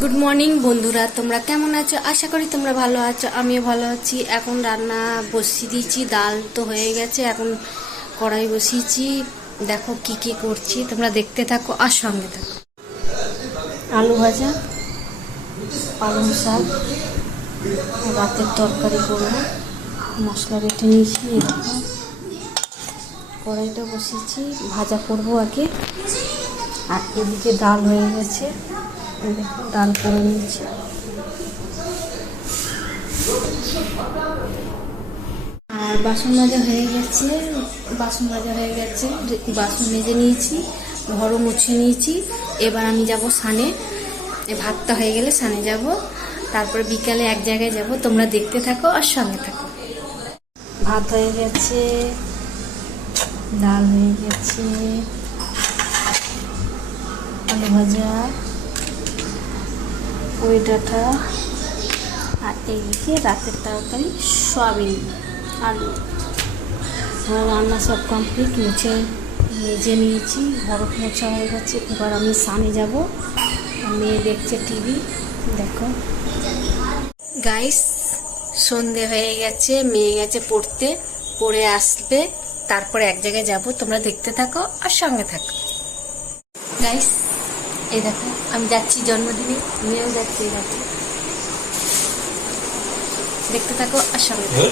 Good morning বন্ধুরা, তোমরা কেমন আছো? আশা করি তোমরা ভালো আছো, আমিও ভালো আছি। এখন রান্না বসিয়ে দিয়েছি, ডাল তো হয়ে গেছে, এখন কড়াই বসিয়েছি। দেখো কি কি করছি, তোমরা দেখতে থাকো আর সঙ্গে থাকো। আলু ভাজা, পালং শাক, রাতের তরকারি করবো, মশলা বেটে নিয়েছি। কড়াইটা বসিয়েছি, ভাজা করবো আগে। আর এদিকে ডাল হয়ে গেছে, দেখো ডাল করে নিয়েছি। আর বাসন মাজা হয়ে গেছে, বাসন মেজে নিয়েছি, ঘরও মুছে নিয়েছি। এবার আমি যাব সানে, ভাতটা হয়ে গেলে সানে যাব, তারপরে বিকালে এক জায়গায় যাব। তোমরা দেখতে থাকো আর সঙ্গে থাকো। ভাত হয়ে গেছে, ডাল হয়ে গেছে, আলু ভাজা, ওই ডাঁটা, আর এইদিকে রাতের তরকারি সয়াবিন আলু। রান্না সব কমপ্লিট, মেজে নিয়েছি, ঘর মোছা হয়ে গেছে। এবার আমি সানে যাব, মেয়ে দেখছে টিভি। দেখো গাইস, সন্ধে হয়ে গেছে, মেয়ে গেছে পড়তে, পড়ে আসবে, তারপরে এক জায়গায় যাব। তোমরা দেখতে থাকো আর সঙ্গে থাকো। গাইস এই দেখো, আমি যাচ্ছি জন্মদিনে, মেয়েও যাচ্ছে, দেখতে থাকো আর সঙ্গে থাকো।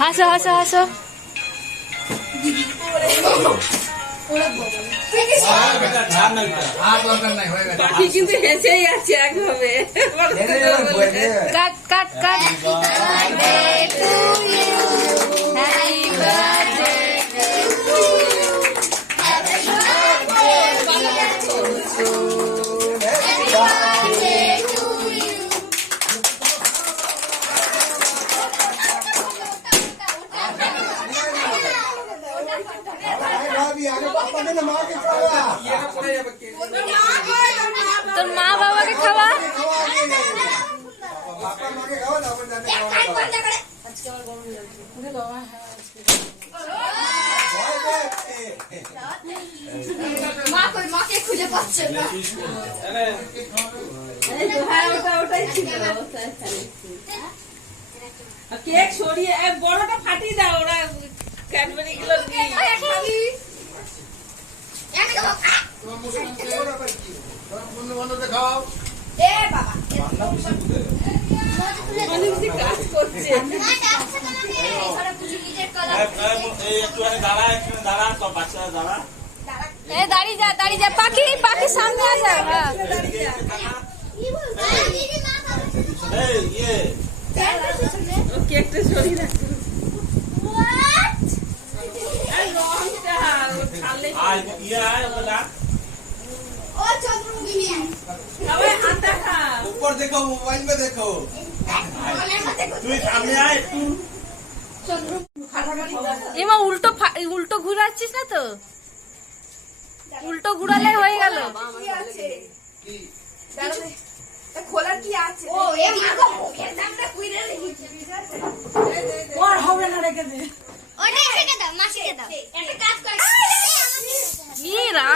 হাসো হাসো হাসো। কিন্তু হেসেই আছে একভাবে। কাট কাট কাট। তোর মা বাবাকে খাওয়া। মাকে খুঁজে পাচ্ছে না। কেক সরিয়ে বড়টা ফাটিয়ে দাও, ওরা ক্যাডবেরি গুলো কাজ করছে। দাঁড়িয়ে যা, দাঁড়িয়ে যা, পাখি পাখি সামনে আ যা। কেকটা সরিয়ে রাখতে ऊपर देखो, मोबाइल में देखो। এমা উল্টো উল্টো ঘুরাচ্ছিস না তো? উল্টো ঘুরালে হয়ে গেল। খোলার কি আছে? ও এ মা গো, মুখের সামনে কুইরে রেখেছি। ওর হবে না, রেখে দে। ওটা রেখে দাও, মাসিকে দাও। একটা কাজ করে মীরা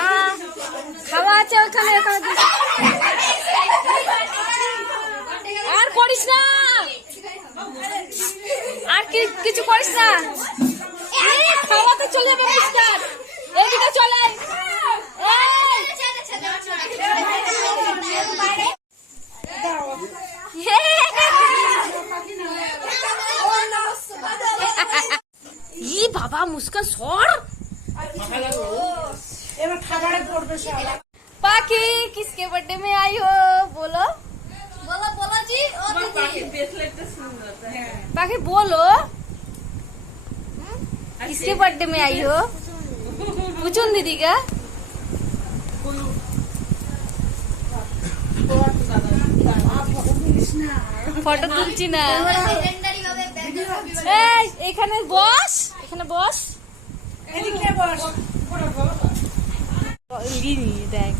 খাওয়া আছে ওখানে, আর করিস না, আর কিছু করিস না। খাওয়াতে চলে যাবে মিস্টার, এদিকে চলে। ই বাবা, মুস্কান সর। पाखी किसके बर्थडे में आई हो? बोलो बोलो बोलो जी। ओ पाखी बोलो, किसके बर्थडे में आई हो? पूछून दीदी का। ফটো তুলছি না। এই এখানে বস, এখানে বস, এদিকে বস। দেখ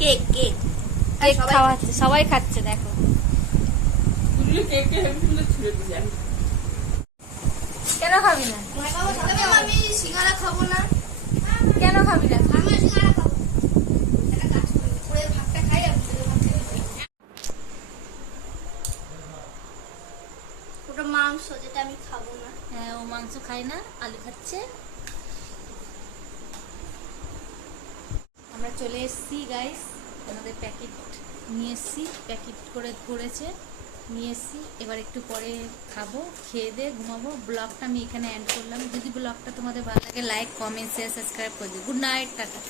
কেক কেক কেক খাওয়াচ্ছে, সবাই খাচ্ছে দেখো। কেন খাবি না? আমি সিঙ্গারা খাবো না। কেন খাবি না? আমি সিঙ্গারা খাবো। একটা কাজ করি, ওরে ভাতটা খাই আর ওরে ভাত খাই। ওটা মাংস যেটা আমি খাবো না। হ্যাঁ, ও মাংস খায় না, আলু খাচ্ছে। আমরা চলে এসেছি গাইস, আমাদের প্যাকেট নিয়ে এসেছি, প্যাকেট করে করেছে নিয়ে এসেছি। এবার একটু পরে খাবো, খেয়ে দিয়ে ঘুমাবো। ব্লগটা আমি এখানে এন্ড করলাম। যদি ব্লগটা তোমাদের ভালো লাগে লাইক কমেন্ট শেয়ার সাবস্ক্রাইব করে দিও। Good night, tata.